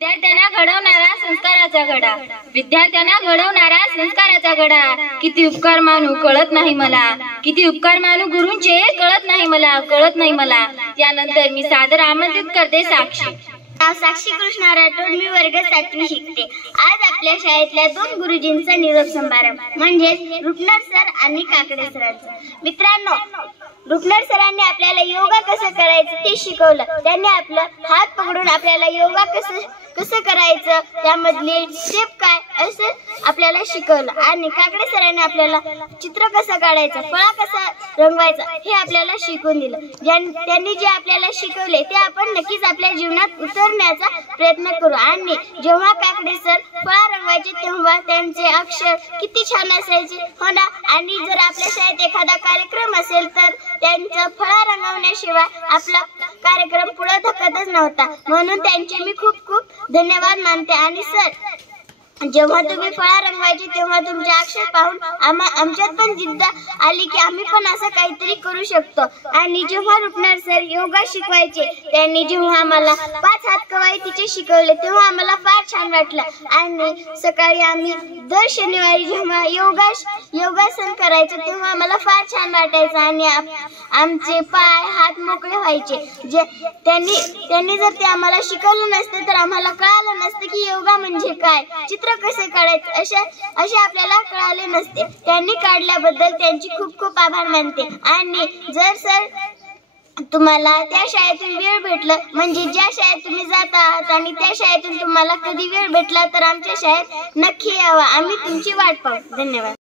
विद्यार्थ्यांना घडवणारा संस्काराचा घडा, विद्यार्थ्यांना घडवणारा संस्काराचा घडा. किती उपकार मानू कळत नाही मला, किती उपकार मानू गुरूंचे कळत नाही मला, कळत नाही मला. त्यानंतर मी सादर आमंत्रित करते साक्षी. साक्षी कृष्णा राठोड, मी वर्ग 7वी शिकते. आज आपल्या शाळेतल्या 2 गुरुजींचा निरोप समारंभ म्हणजे रुपनर सर आणि काकडे सरांचा. मित्रांनो, रुपनर सरांनी आपल्याला योगा कसं करायचं ते शिकवलं. त्यांनी आपला हात पकडून आपल्याला योगा कसं करायचं, त्यामधले स्टेप काय असं आपल्याला शिकवलं. आणि काकडे सरांनी आपल्याला चित्र कसं काढायचं, फळा कसा रंगवायचा हे आपल्याला शिकवून दिलं. त्यांनी जे आपल्याला शिकवले ते आपण नक्कीच आपल्या जीवनात उतरण्याचा प्रयत्न करू. आणि जेव्हा काकडे सर फळा रंगवायचे तेव्हा त्यांचे अक्षर किती छान असायचे, हो ना. आणि जर आपल्या शाळेत एखादा कार्यक्रम असेल तर त्यांचा फळा रंगवण्याशिवाय आपला कार्यक्रम पुढे धकतच नव्हता. म्हणून त्यांचे मी खूप खूप धन्यवाद मानते. आणि सर, जेव्हा तुम्ही फळा रंगवायचे तेव्हा तुमचे अक्षर पाहून आमच्यात पण जिद्द आली की आम्ही पण असं काहीतरी करू शकतो. आणि जेव्हा रुपनर सर योगा शिकवायचे, त्यांनी जेव्हा आम्हाला 5 हात कवायतीचे शिकवले तेव्हा आम्हाला फार छान वाटलं. आणि सकाळी आम्ही दर शनिवारी जेव्हा योगासन करायचं तेव्हा आम्हाला फार छान वाटायचं आणि आमचे पाय हात मोकळे व्हायचे. त्यांनी जर ते आम्हाला शिकवलं नसतं तर आम्हाला कळालं नसतं की योगा म्हणजे काय, चित्र कसे काढायचे असे आपल्याला कळाले नसते. त्यांनी काढल्याबद्दल त्यांची खूप खूप आभार मानते. आणि जर सर तुम्हाला त्या शाळेतून वेळ भेटलं, म्हणजे ज्या शाळेत तुम्ही जात आहात आणि त्या शाळेतून तुम्हाला कधी वेळ भेटला तर आमच्या शाळेत नक्की यावं. आम्ही तुमची वाट पाहू. धन्यवाद.